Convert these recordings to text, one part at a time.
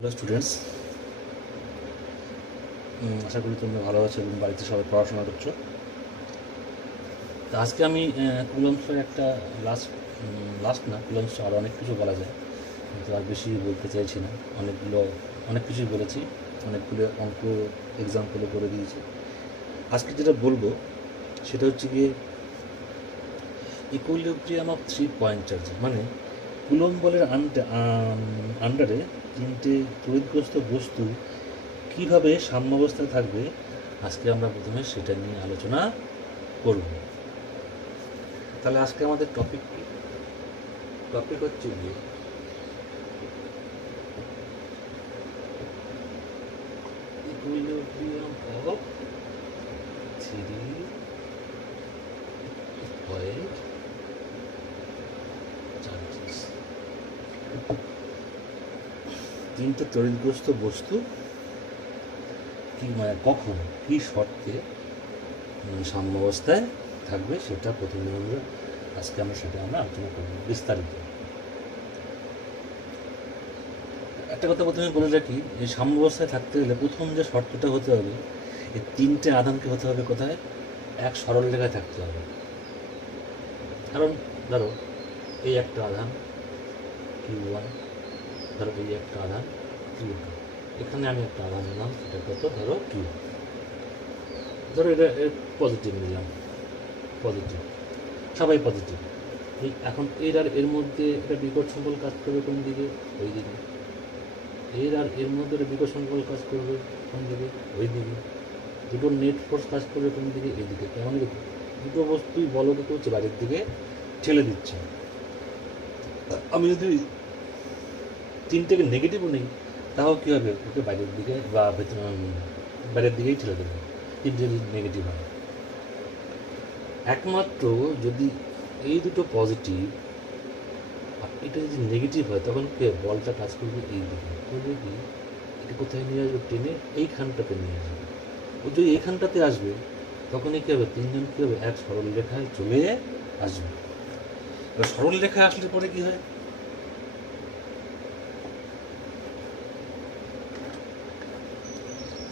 Hello students, আশা করি তোমরা ভালো আছো এবং বাড়িতে সবাই পড়াশোনা করছো। তো আজকে আমি কুলম্বসের একটা লাস্ট না, কুলম্বস আর অনেক কিছু বলা যায়, কিন্তু আর বেশি বলতে চাইছি না। অনেক কিছুই বলেছি, অনেকগুলো অঙ্ক এক্সাম্পলও করে দিয়েছি। আজকে যেটা বলবো সেটা হচ্ছে গিয়ে ইকুইলিব্রিয়াম অফ 3 পয়েন্ট চার্জ, মানে কুলম্ব বলের আন্ডারে তিনটে তড়িৎগ্রস্ত বস্তু কীভাবে সাম্যাবস্থায় থাকবে, আজকে আমরা প্রথমে সেটা নিয়ে আলোচনা করব। তাহলে আজকে আমাদের টপিক হচ্ছে গিয়ে ইকুইলিব্রিয়াম অফ 3 পয়েন্ট চার্জেস। তিনটে তড়িৎগ্রস্ত বস্তু কখন কী শর্তে সাম্যাবস্থায় থাকবে, সেটা প্রথমে আজকে সেটা আমরা আলোচনা করব বিস্তারিত। একটা কথা প্রথমে বলে রাখি, এই সাম্যাবস্থায় থাকতে গেলে প্রথম যে শর্তটা হতে হবে, এই তিনটে আধানকে হতে হবে কোথায়, এক সরল রেখায় থাকতে হবে। কারণ ধরো এই একটা আধান Q1, ধরো এই একটা আধান Q2, এখানে আমি একটা আধান নিলাম, এটা কত, ধরো Q, ধরো এটা পজিটিভ নিলাম, পজিটিভ, সবাই পজিটিভ। এখন এর মধ্যে এটা বিকর্ষণ বল কাজ করবে কোন দিকে, ওই দিকে। এর মধ্যে এটা বিকর্ষণ বল কাজ করবে কোন দিকে, ওই দিকে। দুটো নেট ফোর্স কাজ করবে কোন দিকে, এই দিকে। তেমন দুটো বস্তুই বলকে করছে বাইরের দিকে ঠেলে দিচ্ছে। আমি যদি তিনটেকে নেগেটিভও নেই, তাও কী হবে, ওকে বাইরের দিকে বা বাইরের দিকেই ঠেলে দেবে, তিনটে যদি নেগেটিভ হয়। একমাত্র যদি এই দুটো পজিটিভ আর এটা যদি নেগেটিভ হয়, তখন কে বলটা কাজ করবে এই দিকে, করবে কি, এটা কোথায় নিয়ে আসবে, টেনে এইখানটাতে নিয়ে আসবে। ও যদি এইখানটাতে আসবে, তখনই কী হবে, তিনজন কী হবে, এক সরল রেখায় চলে আসবে। এবার সরল রেখায় আসলে পরে কী হয়,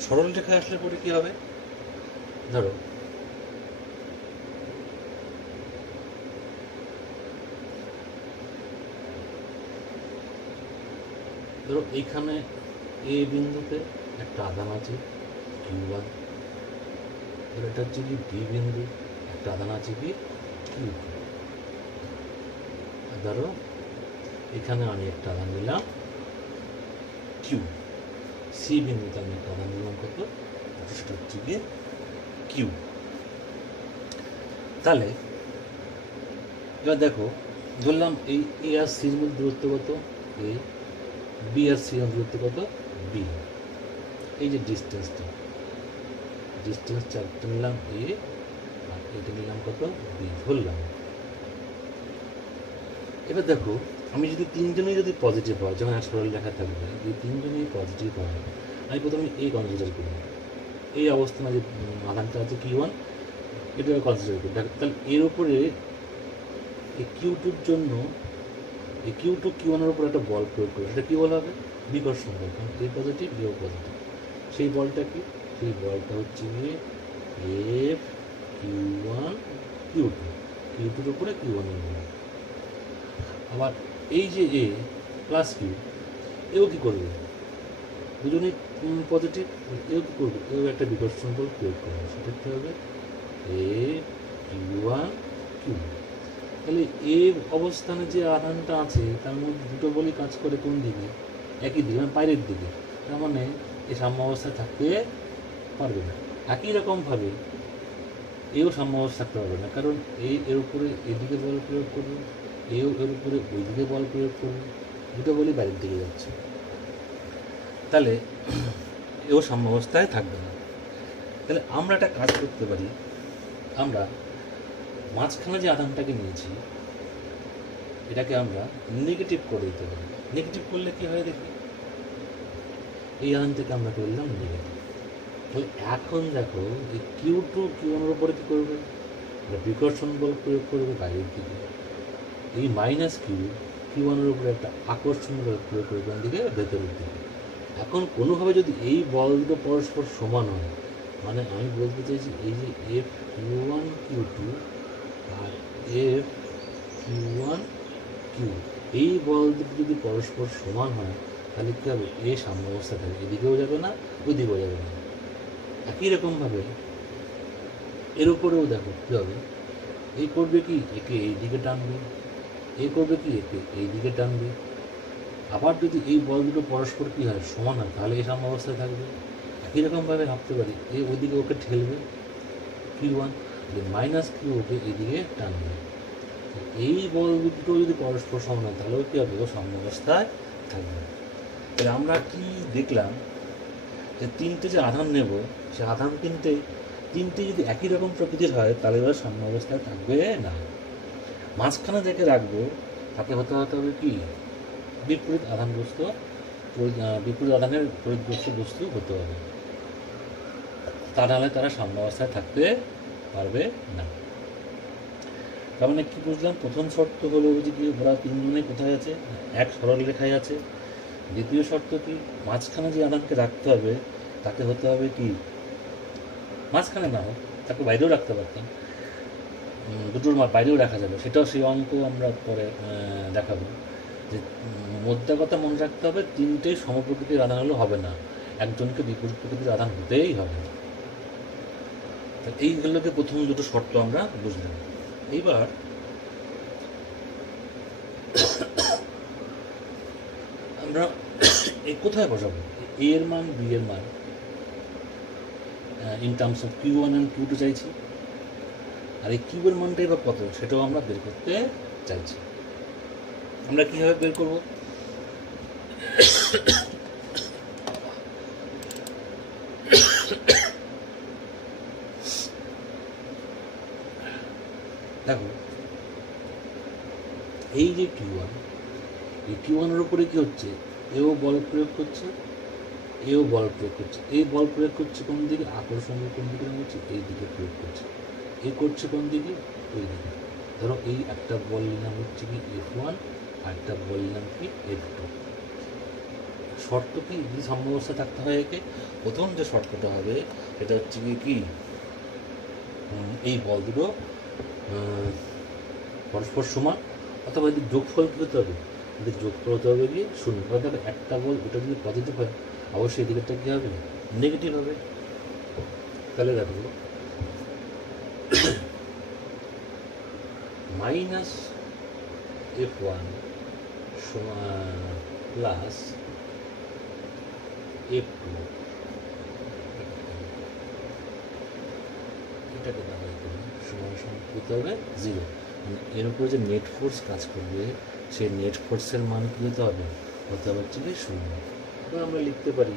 সরল রেখায় আসলে পরে কী হবে, ধরো এইখানে এ বিন্দুতে একটা আধান আছে Q1, এটা হচ্ছে কি বি বিন্দু, একটা আধান আছে কি Q2। ধরো এখানে আমি একটা আধান নিলাম Q, সি বিন্দুতে আমি একটা আধান নিলাম কত, সেটা হচ্ছে গিয়ে Q। তাহলে এবার দেখো, ধরলাম এই এ আর সির মধ্যে দূরত্ব কত, এ, বি আর সি এর দূরত্ব কত, বি। এই যে ডিস্টেন্স চারটা নিলাম এ, আর এটা নিলাম কত, বি ধরলাম। এবার দেখো, আমি যদি তিনজনেই যদি পজিটিভ হয়, যখন সরল লেখা থাকবে, যদি তিনজনেই পজিটিভ হয়, আমি প্রথমে এই কনসিডার করি, এই অবস্থানে যে আধানটা আছে Q1, এটা কনসিডার করি। দেখো তাহলে এর উপরে এই Q2-র জন্য এই Q2 Q1-এর উপর একটা বল প্রয়োগ করে, সেটা কী বল হবে, বিকর্ষণ বল। কারণ এ পজিটিভ, বিও পজিটিভ। সেই বলটা কি, সেই বলটা হচ্ছে গিয়ে F Q1 Q2, Q2-র উপরে Q1-এর বল। আবার এই যে এ প্লাস কিউ, এও কী করবে, দুজনেই পজিটিভ, এও কী করবে, এও একটা বিকর্ষণ বল প্রয়োগ করবে, সেটা কী হবে, এ Q1 Q। তাহলে এ অবস্থানে যে আধানটা আছে, তার মধ্যে দুটো বলই কাজ করে কোন দিকে, একই দিকে, মানে বাইরের দিকে। তার মানে এই সাম্যাবস্থায় থাকতে পারবে না। একই রকমভাবে এও সাম্যাবস্থা থাকতে পারবে না, কারণ এর উপরে এদিকে বল প্রয়োগ করবে, এও এর উপরে ওই দিকে বল প্রয়োগ করবে, দুটো বলই বাইরের দিকে যাচ্ছে। তাহলে এও সাম্যাবস্থায় থাকবে না। তাহলে আমরা একটা কাজ করতে পারি, আমরা মাঝখানে যে আধানটাকে নিয়েছি, এটাকে আমরা নেগেটিভ করে দিতে পারি। নেগেটিভ করলে কী হয় দেখি, এই আধান থেকে আমরা করলাম নেগেটিভ। তাহলে এখন দেখো, এই Q2 Q1-এর উপরে কী করবে, বিকর্ষণ বল প্রয়োগ করবে বাইরের দিকে। এই মাইনাস Q Q1-এর উপরে একটা আকর্ষণ বল প্রয়োগ করবে কোন দিকে, ভেতরের দিকে। এখন কোনোভাবে যদি এই বল দুটো পরস্পর সমান হয়, মানে আমি বলতে চাইছি এই যে F Q one Q two আর এফ কিউ ওয়ান কিউ, এই বল দুটো যদি পরস্পর সমান হয় তাহলে কী হবে, এ সাম্যাবস্থা থাকে, এদিকেও যাবে না ওইদিকেও যাবে না। একই রকমভাবে এর উপরেও দেখো কী হবে, এই করবে কি একে এই দিকে টানবে, এই করবে কি একে এই দিকে টানবে। আবার যদি এই বল দুটো পরস্পর কী হয় সমান হয় তাহলে এই সাম্যাবস্থায় থাকবে। একই রকমভাবে ভাবতে পারি এই ওদিকে ওকে ঠেলবে কিউ ওয়ান, মাইনাস কিউ ওকে এদিকে টানবে। এই বল দুটো যদি পরস্পর সমান হয় তাহলেও কী হবে, ও সাম্যাবস্থায় থাকবে। তাহলে আমরা কি দেখলাম, যে তিনটে যে আধান নেব সে আধান তিনটে যদি একই রকম প্রকৃতির হয় তাহলে এবার সাম্যাবস্থায় থাকবে না। মাঝখানে যাকে রাখবো তাকে হতে হবে কি বিপরীত আধানগ্রস্ত, বিপরীত আধানের পরিগ্রস্ত বস্তু হতে হবে, তা নাহলে তারা সাম্যাবস্থায় থাকতে পারবে না। তার মানে কি বুঝলাম, প্রথম শর্ত হলো যে কি ওরা তিনজনে কোথায় আছে, এক সরল রেখায় আছে। দ্বিতীয় শর্ত কি, মাঝখানে যে আধানকে রাখতে হবে তাকে হতে হবে কি, মাঝখানে না হোক তাকে বাইরেও রাখতে পারতাম, দুটোর বাইরেও রাখা যাবে, সেটাও সেই অঙ্ক আমরা পরে দেখাবো। যে মোদ্দা কথা মনে রাখতে হবে, তিনটেই সমপ্রকৃতির আধান হলে হবে না, একজনকে বিপরীত প্রকৃতির আধান হতেই হবে। এইগুলোকে প্রথম দুটো শর্ত আমরা বুঝলাম। এইবার আমরা এই কোথায় বসাবো এ এর মান বি এর মান in terms of Q one and Q two চাইছি, আর এই কিউ এর মানটাই বা কত সেটাও আমরা বের করতে চাইছি। আমরা কীভাবে বের করব, দেখো এই যে কিউ ওয়ান, এই কিউ ওয়ানের উপরে কী হচ্ছে, এও বল প্রয়োগ করছে, এও বল প্রয়োগ করছে। এই বল প্রয়োগ করছে কোন দিকে, আকর্ষণের কোন দিকে হচ্ছে এই দিকে প্রয়োগ করছে, এ করছে কোন দিকে ওই দিকে। ধরো এই একটা বল নিলাম হচ্ছে কি এফ ওয়ান, আর একটা বল নিলাম কি এফ টু। শর্ত কি, যদি সাম্যাবস্থা থাকতে হয় একে, প্রথম যে শর্তটা হবে সেটা হচ্ছে কি এই বল দুটো পরস্পর সমান, অথবা যদি যোগফল কী হতে হবে, এদের যোগফল হতে হবে কি শূন্য। অর্থাৎ একটা বল ওটা যদি পজিটিভ হয় অবশ্যই এদিকেরটা কী হবে, নেগেটিভ হবে। তাহলে দেখো minus F one plus F two, এটাকে সমান সমান করতে হবে জিরো। এর উপরে যে নেট ফোর্স কাজ করবে সেই নেট ফোর্সের মান কী হতে হবে, হতে হবে হচ্ছে কি শূন্য। এবার আমরা লিখতে পারি,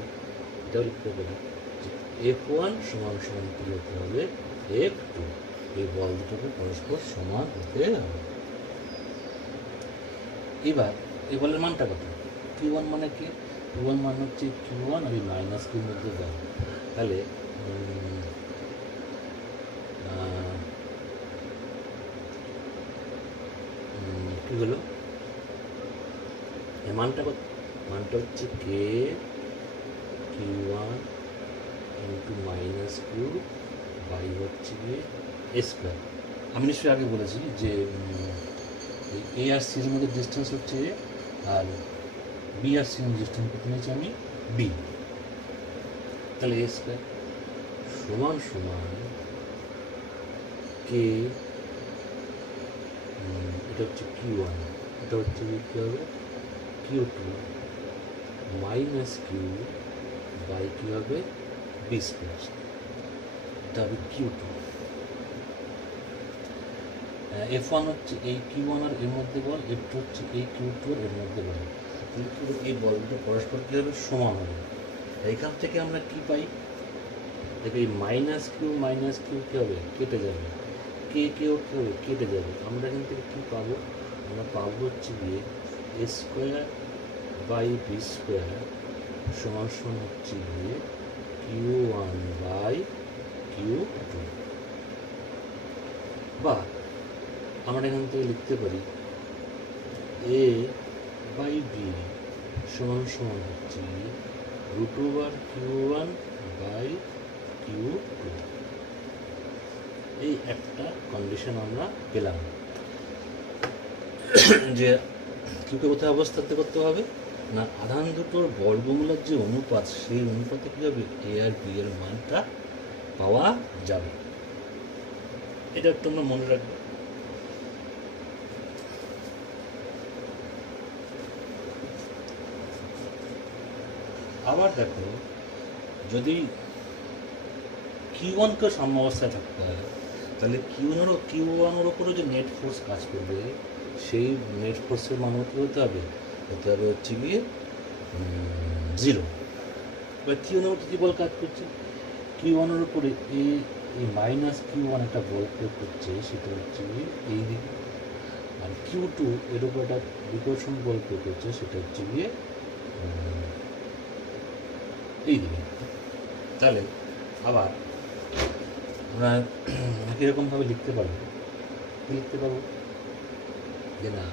এটাও লিখতে পারি যে এফ ওয়ান সমান সমান কী হতে হবে, এফ টু। এই বল দুটোকে পরস্পর সমান হতে হবে। এবার এই বলের মানটা কত, কিউ ওয়ান মানে কি, কিউ ওয়ান মান হচ্ছে কিউ ওয়ান আর এই মাইনাস কিউর মধ্যে দেওয়া। তাহলে কী হলো, এই মানটা কত, মানটা হচ্ছে K Q one into minus Q by হচ্ছে গিয়ে এ স্কোয়ার। আমি নিশ্চয়ই আগে বলেছি যে এ আর সির মধ্যে ডিস্টেন্স হচ্ছে এ, আর বি আর সির মধ্যে ডিস্টেন্স করতে নিয়েছি আমি বি। তাহলে এ স্কোয়ার সমান সমান কে, এটা হচ্ছে কিউ ওয়ান, এটা হচ্ছে কী হবে Q two minus Q by কী হবে বি স্কোয়ার, এটা হবে কিউ টু। এফ ওয়ান হচ্ছে এই কিউ ওয়ান আর এর মধ্যে বল, এফ টু হচ্ছে এই কিউ টু আর এর মধ্যে বল। এই বলগুলো পরস্পর কী হবে, সমান হবে। এইখান থেকে আমরা কি পাই, দেখো এই মাইনাস কিউ কী হবে, কেটে যাবে, কে কেও কী হবে, কেটে যাবে। আমরা এখান থেকে কী পাবো, আমরা পাবো হচ্ছে গিয়ে A square by B square সমান সমান হচ্ছে গিয়ে Q one by Q two. বা আমরা এখান থেকে লিখতে পারি এ বাই বি সমান সমান হচ্ছে root over Q1 by Q2। এই একটা কন্ডিশন আমরা পেলাম যে কিউকে কোথায় অবস্থাতে করতে হবে না, আধান দুটোর বর্গমূলের যে অনুপাত সেই অনুপাতে কী হবে, এ আর বি এর মানটা পাওয়া যাবে। এটা তোমরা মনে রাখবে। আবার দেখো, যদি Q1কে সাম্য অবস্থায় থাকতে হয় তাহলে Q1 এর ওপরে যে নেট ফোর্স কাজ করবে সেই নেট ফোর্সের মান হতে হবে হচ্ছে গিয়ে 0। এবার Q1 এর কী বল কাজ করছে, Q1 এর উপরে এই মাইনাস Q1 একটা বল প্রয়োগ করছে, সেটা হচ্ছে গিয়ে এই দিকে, আর Q2 এর উপর একটা বিকর্ষণ বল প্রয়োগ করছে, সেটা হচ্ছে গিয়ে এই দিকে। তাহলে আবার আমরা কীরকমভাবে লিখতে পারবো যে না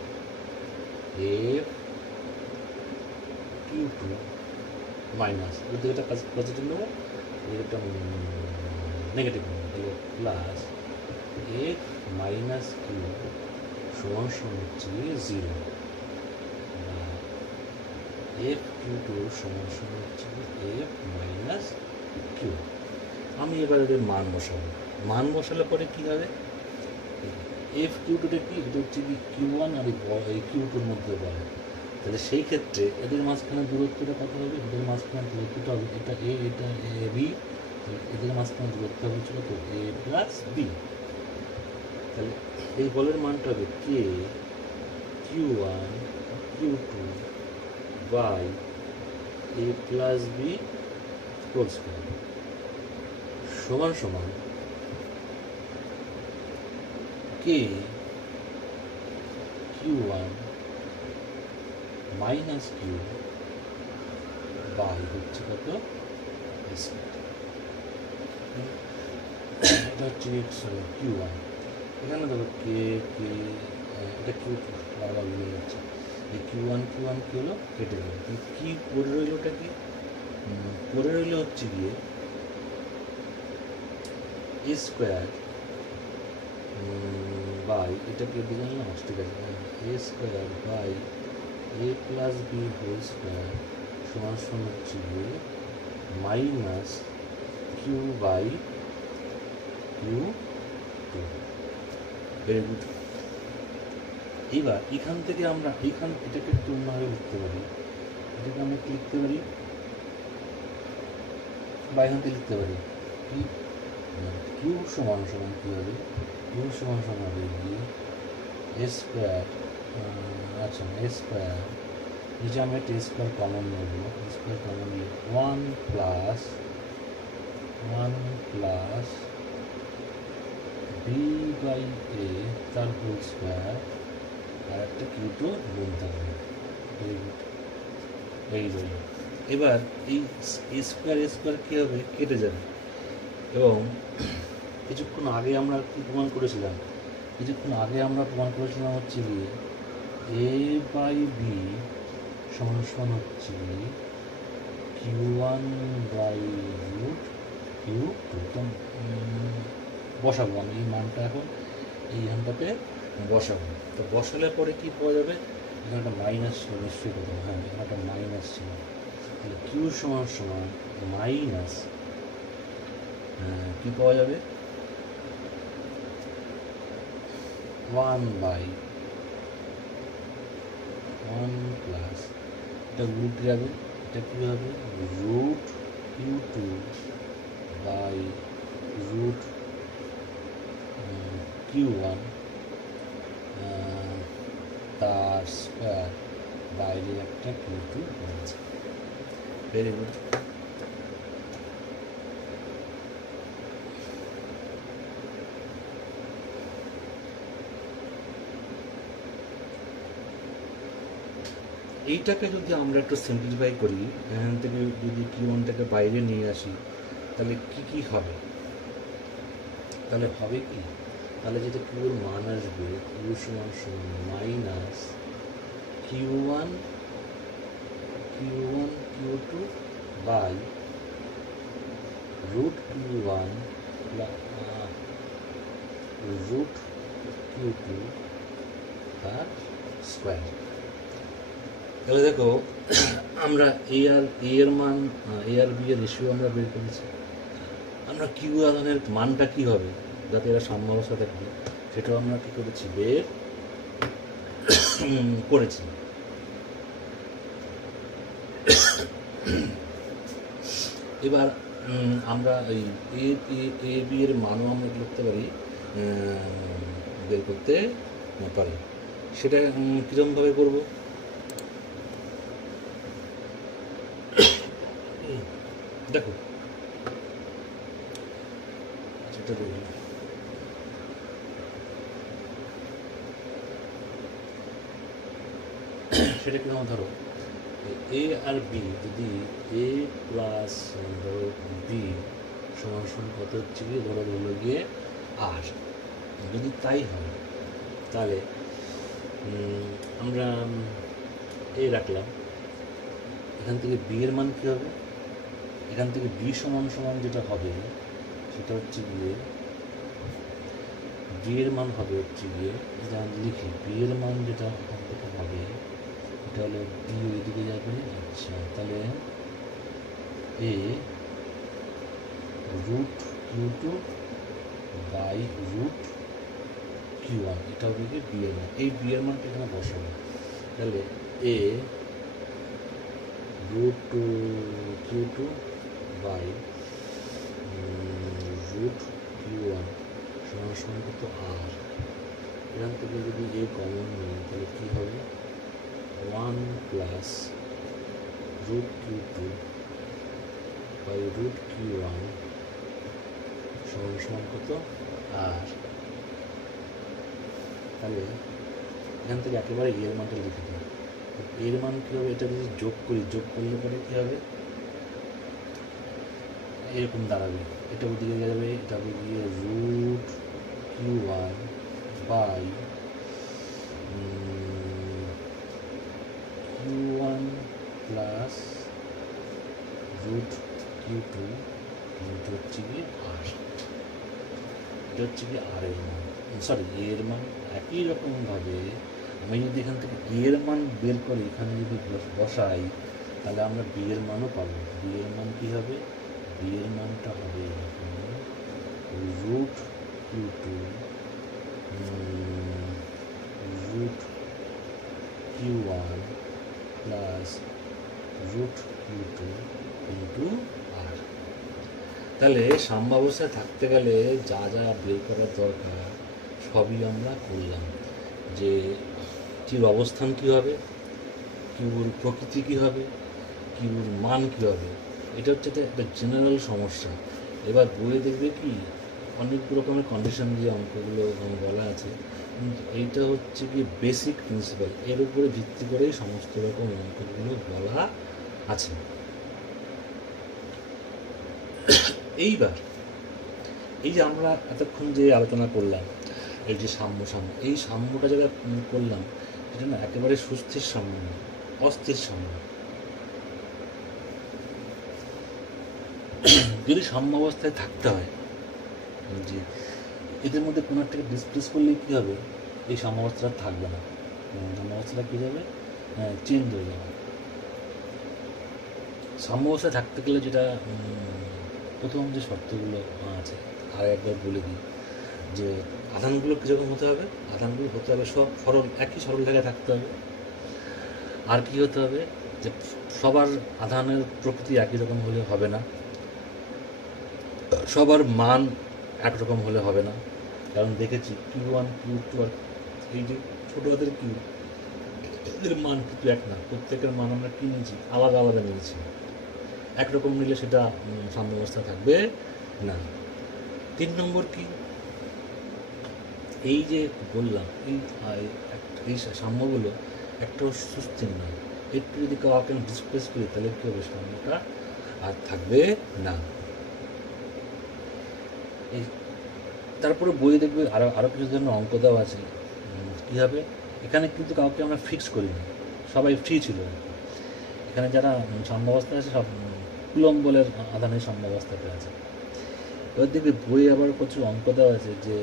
এফ Q2 মাইনাস ওদের একটা পজিটিভ নেবো, একটা নেগেটিভ নেবো, তাহলে প্লাস এফ মাইনাস কিউ সমান হচ্ছে 0, এফ Q2 সমান হচ্ছে এফ মাইনাস কিউ। আমি এবার এদের মান বসালে পরে কী হবে, এফ Q2টা কি, এটা হচ্ছে কি Q1 আর এই Q2-র মধ্যে বলে, তাহলে সেই ক্ষেত্রে এদের মাঝখানে দূরত্বটা কত হবে, এদের মাঝখানে দূরত্বটা হবে এটা এ, এটা এ বি, এদের মাঝখানে দূরত্ব হচ্ছিল তো এ প্লাস বি। তাহলে এই বলের মানটা হবে কে Q1 Q2 by A plus B whole square সমান k Q1 minus Q by হচ্ছে কত এটা হচ্ছে Q1, এখানে দেখো কে এটা Q2 বারবার মিলে যাচ্ছে, এই Q1 কি হলো কেটে গেল, কি পড়ে রইল, ওটা কি পড়ে রইল হচ্ছে গিয়ে এ স্কোয়ার বাই, এটাকে বুঝে নিলাম, ঠিক আছে, A square by A plus B whole square সমান হচ্ছে গিয়ে minus Q by Q2। Very good. এবার এখান থেকে আমরা এটাকে তুলনাভাবে লিখতে পারি, এটাকে আমরা লিখতে পারি বা এখান থেকে লিখতে পারি কি কিউ সমান কী হবে, কিউ সমান হবে গিয়ে এ স্কোয়ার, আচ্ছা এ স্কোয়ার, নিচে আমরা একটা স্কোয়ার কমন নেব, স্কোয়ার কমন নিয়ে 1 প্লাস বি বাই এ তার হোল স্কোয়ার আর একটা Q2 গুণ থাকবে। Very good. এবার এই স্কোয়ার কী হবে, কেটে যাবে, এবং কিছুক্ষণ আগে আমরা প্রমাণ করেছিলাম হচ্ছে গিয়ে এ বাই বি সমান হচ্ছে Q1 বাই রুট Q2। তো বসাবো আমি এই মানটা এখন এইখানটাতে বসাবো, তো বসালে পরে কি পাওয়া যাবে, এখানে একটা মাইনাস ছিল নিশ্চয়ই কোথাও, হ্যাঁ এখানে একটা মাইনাস ছিল, তাহলে কিউ সমান মাইনাস কি পাওয়া যাবে 1 প্লাস এটা রুট যাবে, এটা কী হবে root Q2 by root Q1 তার স্কোয়ার, বাইরে একটা Q2 আছে। Very good. এইটাকে যদি আমরা একটু সিম্পলিফাই করি, এখান থেকে যদি Q1টাকে বাইরে নিয়ে আসি তাহলে কি হবে, তাহলে হবে কি, তাহলে যেটা কিউর মান আসবে কিউ সমান minus Q1 Q2 by root Q one root Q two তার স্কোয়ার। তাহলে দেখো আমরা এ এর মান আর বি এর রেশিও আমরা বের করেছি। আমরা কিউ আধানের মানটা কী হবে যাতে এরা সাম্যাবস্থা থাকবে সেটাও আমরা কী করেছি, বের করেছি। এবার আমরা এই এ বি এর মানও আমরা লিখতে পারি, বের করতে পারি। সেটা কীরকমভাবে করবো, দেখো সেটা বলি। সেটা কিরকম, ধরো এ আর বি যদি এ প্লাস ধরো বি সমান কত হচ্ছে গিয়ে ধরো গিয়ে আর, যদি তাই হয় তাহলে আমরা এ রাখলাম। এখান থেকে বি এর মান কী হবে, এখান থেকে বি সমান যেটা হবে সেটা হচ্ছে গিয়ে বি এর মান হবে হচ্ছে গিয়ে, যেটা লিখি বি এর মান যেটা এখান থেকে হবে এটা হলো বি ওইদিকে যাবে। আচ্ছা, তাহলে A root Q two by root Q one, এটা হবে কি বি এর মান। এই বি এর মানটা এখানে বসাবো। তাহলে A root Q two by root Q one সমান কত আর। এখান থেকে যদি এ কমন নিই তাহলে কী হবে, one plus root Q two by root Q one সমান কত আর। তাহলে এখান থেকে একেবারে এর মানটা লিখে দিই। এর মান কী হবে, এটা যদি যোগ করি, যোগ করলে পরে কী হবে, এরকম দাঁড়াবে। এটা ওদিকে যাবে, এটা হবে গিয়ে root Q one by Q one plus root Q two into হচ্ছে গিয়ে আর। এটা হচ্ছে কি আর এর মান, সরি এর মান। একই রকমভাবে আমি যদি এখান থেকে এর মান বের করে এখানে যদি বসাই তাহলে আমরা বি এর মানও পাবো। বি এর মান কী হবে, বি এর মানটা হবে root Q two root Q one plus root Q two into R. তাহলে সাম্যাবস্থায় থাকতে গেলে যা যা বের করার দরকার সবই আমরা করলাম। যে কিউর অবস্থান কী হবে, কিউর প্রকৃতি কী হবে, কিউর মান কী হবে, এটা হচ্ছে একটা জেনারেল সমস্যা। এবার বইয়ে দেখবে কি অনেক রকমের কন্ডিশন দিয়ে অঙ্কগুলো বলা আছে, এইটা হচ্ছে কি বেসিক প্রিন্সিপাল, এর উপরে ভিত্তি করেই সমস্ত রকম অঙ্কগুলো বলা আছে। এইবার এই যে আমরা এতক্ষণ যে আলোচনা করলাম, এই যে সাম্য, এই সাম্যটা যেটা করলাম এটা না একেবারে সুস্থির সাম্য না, অস্থির সাম্য। যদি সাম্য অবস্থায় থাকতে হয়, যে এদের মধ্যে কোনো একটাকে ডিসপ্লেস করলে কী হবে, এই সাম্য অবস্থাটা থাকবে না, সাম্য অবস্থাটা কী যাবে, চেঞ্জ হয়ে যাবে। সাম্য অবস্থায় থাকতে গেলে যেটা প্রথম যে শর্তগুলো আছে আর একবার বলে দিই, যে আধানগুলো কীরকম হতে হবে, আধানগুলো হতে হবে সব সরল, একই সরল জায়গায় থাকতে হবে। আর কি হতে হবে, যে সবার আধানের প্রকৃতি একই রকম হলে হবে না, সবার মান একরকম হলে হবে না। কারণ দেখেছি কিউ ওয়ান কিউ টু আর এই যে ছোটো হাতের কিউ, এদের মান কিন্তু এক না, প্রত্যেকের মান আমরা কী নিয়েছি, আলাদা আলাদা নিয়েছি। একরকম নিলে সেটা সাম্য অবস্থা থাকবে না। 3 নম্বর কি, এই যে বললাম এই সাম্যগুলো একটাও সুস্থির নয়। একটু যদি কাউকে ডিসপ্লেস করি তাহলে কী হবে, সাম্যটা আর থাকবে না। এই তারপরে বইয়ে দেখবে আরও কিছু ধরনের অঙ্ক দেওয়া আছে। কী হবে, এখানে কিন্তু কাউকে আমরা ফিক্স করিনি, সবাই ফ্রি ছিল। এখানে যারা সাম্যাবস্থায় আছে সব কুলম্ব বলের আধানের সাম্যাবস্থাতে আছে। এবার দেখবে বইয়ে আবার প্রচুর অঙ্ক দেওয়া আছে যে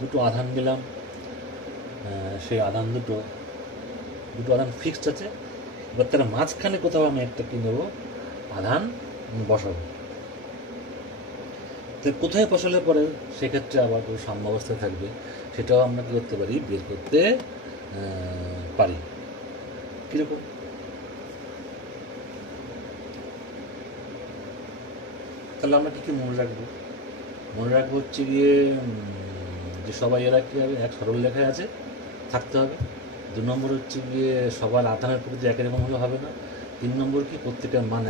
দুটো আধান দিলাম, সেই আধান দুটো আধান ফিক্সড আছে, এবার তার মাঝখানে কোথাও আমি একটা কি নেবো, আধান বসাবো। তো কোথায় বসালে পরে সেক্ষেত্রে আবার ওই সাম্যাবস্থায় থাকবে, সেটাও আমরা কী করতে পারি, বের করতে পারি। কীরকম? তাহলে আমরা কী মনে রাখবো? মনে রাখবো হচ্ছে গিয়ে যে সবাই এরা কী হবে, এক সরল লেখায় আছে, থাকতে হবে। 2 নম্বর হচ্ছে গিয়ে সবার আধানের প্রকৃতি একই রকম হলে হবে না। 3 নম্বর কি, প্রত্যেকটার মান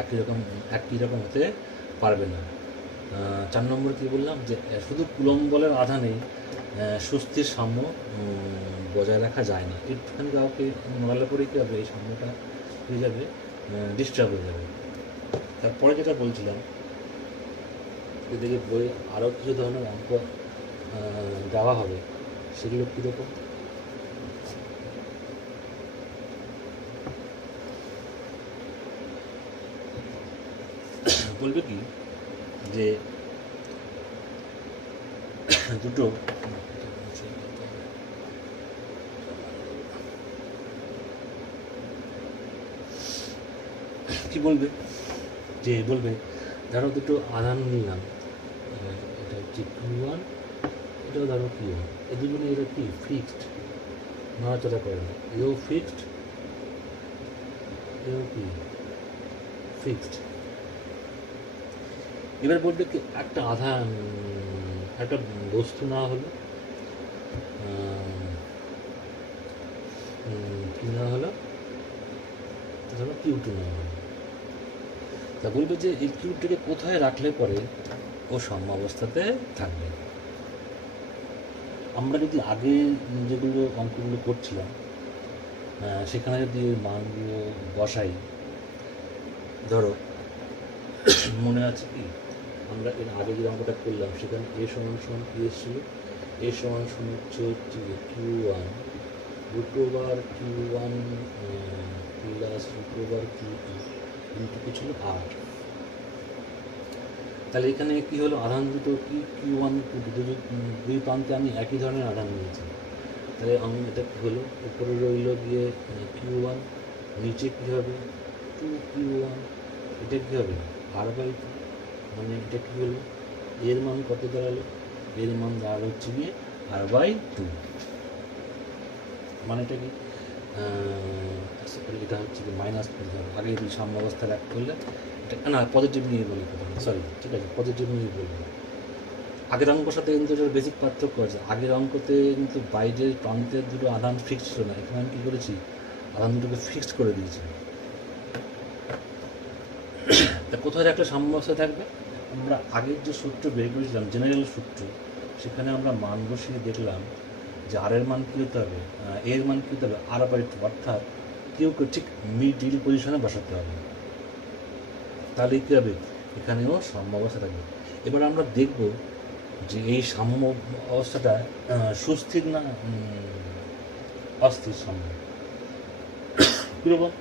একই রকম হতে পারবে না। 4 নম্বর কী বললাম, যে শুধু কুলম্ব বলের আধানেই সুস্থির সাম্য বজায় রাখা যায় না। একটুখানি কাউকে নড়ালে পরে কী হবে, এই সাম্যটা হয়ে যাবে, ডিস্টার্ব হয়ে যাবে। তারপরে যেটা বলছিলাম, এদিকে বই আরও কিছু ধরনের অঙ্ক দেওয়া হবে, সেগুলো কীরকম? বলবে কি যে দুটো কি বলবে, যে বলবে ধরো দুটো আধান নিলাম, এটা হচ্ছে Q1, এটাও ধরো Q1, এই দুজনে এটা কি ফিক্সড, নড়াচড়া করে না, এও ফিক্সড, এও কি ফিক্সড। এবার বলবে কি একটা আধান, একটা বস্তু না হলো কি না হলো, ধরো Q2 না হলো, তা বলবে যে এই Q2কে কোথায় রাখলে পরে ও সাম্যাবস্থাতে থাকবে। আমরা যদি আগে যেগুলো অঙ্কগুলো করছিলাম সেখানে যদি ওই মানগুলো বসাই, ধরো মনে আছে কি আমরা এর আগে যে অঙ্কটা করলাম সেখানে a সমান কি এসেছিল, a সমান হচ্ছে Q1 √Q1 plus √Q2 into কি ছিল R। তাহলে এখানে কি হলো, আধান দুটো কি Q1 দুই প্রান্তে আমি একই ধরনের আধান নিয়েছি। তাহলে এটা কী হলো, উপরে রইল গিয়ে Q1, নিচে কী হবে 2Q1, এটা কী হবে R/2, মানে এটা কী হলো, এর মান কত দাঁড়ালো, এর মান দাঁড়ালো হচ্ছে গিয়ে R/2, মানে এটা কি এটা হচ্ছে কি মাইনাস করতে হবে, আগে যদি সাম্যাবস্থা রাখ করলে এটা না পজিটিভ নিয়ে বলে কথা, সরি ঠিক আছে পজিটিভ নিয়ে বলবো। আগের অঙ্কর সাথে কিন্তু এটার বেসিক পার্থক্য আছে, আগের অঙ্কতে কিন্তু বাইরের প্রান্তের দুটো আধান ফিক্সড ছিল না, এখানে আমি কী করেছি, আধান দুটোকে ফিক্সড করে দিয়েছি। তা কোথায় রাখলে সাম্যাবস্থা থাকবে, আমরা আগের যে সূত্র বের করেছিলাম জেনারেল সূত্র, সেখানে আমরা মান বসিয়ে দেখলাম যে আর এর মান কী হতে হবে, এর মান কী হতে হবে R/2, অর্থাৎ কিউকে ঠিক মিডিল পজিশনে বসাতে হবে, তাহলে কী হবে, এখানেও সাম্যাবস্থা থাকবে। এবার আমরা দেখব যে এই সাম্য অবস্থাটা সুস্থির না অস্থির সাম্য, কীরকম?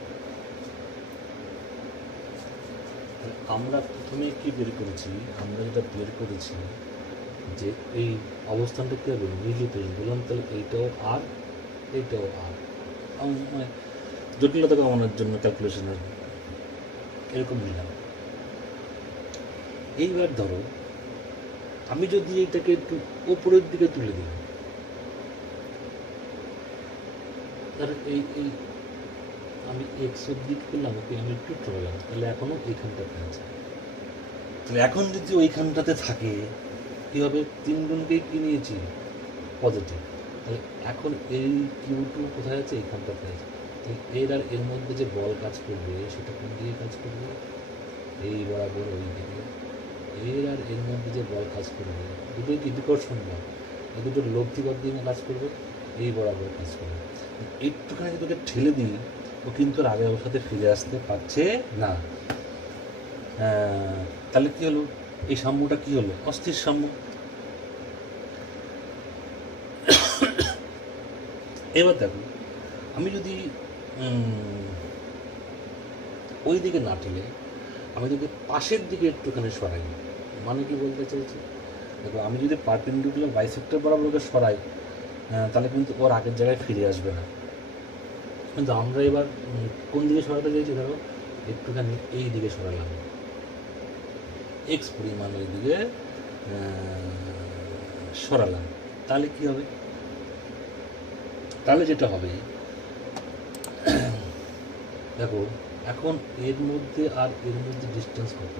আমরা প্রথমে কি বের করেছি, আমরা যেটা বের করেছি যে এই অবস্থানটা কী হবে, মিলিত বললাম, তাহলে এইটাও আর এইটাও আর, মানে জটিলতা কমানোর জন্য ক্যালকুলেশনের এরকম নিলাম। এইবার ধরো আমি যদি এইটাকে একটু ওপরের দিকে তুলে দিই, তাহলে এই আমি এক্সের দিক করলাম, ওকে আমি একটু চললাম, তাহলে এখনও এইখানটাতে আছে। তাহলে এখন যদি ওইখানটাতে থাকে কী হবে, 3 গুণকেই কি নিয়েছি পজিটিভ, তাহলে এখন এই Q2 কোথায় আছে, এইখানটাতে আছে। তাহলে এর আর এর মধ্যে যে বল কাজ করবে সেটা কোন দিকে কাজ করবে, এই বরাবর ওই দিকে। এর আর এর মধ্যে যে বল কাজ করবে দুটোই কি বিকর্ষণ বল, এই দুটো লব্ধিকর দিকে কাজ করবে, এই বরাবর কাজ করবে। একটুখানি তোকে ঠেলে দিই, ও কিন্তু আর আগের অবস্থাতে ফিরে আসতে পারছে না। তাহলে কী হলো, এই সাম্যটা কী হলো, অস্থির সাম্য। এবার দেখো আমি যদি ওই দিকে না ঠেলে আমি যদি পাশের দিকে একটুখানি সরাই, মানে কি বলতে চাইছি, দেখো আমি যদি পারপেন্ডিকুলার বাইসেক্টর বরাবর ওকে সরাই তাহলে কিন্তু ওর আগের জায়গায় ফিরে আসবে না। কিন্তু আমরা এবার কোন দিকে সরাতে চাইছি, ধরো একটুখানি এই দিকে সরালাম, এক্স পরিমাণ ওই দিকে সরালাম, তাহলে কি হবে, তাহলে যেটা হবে দেখো এখন এর মধ্যে আর এর মধ্যে ডিস্টেন্স কত,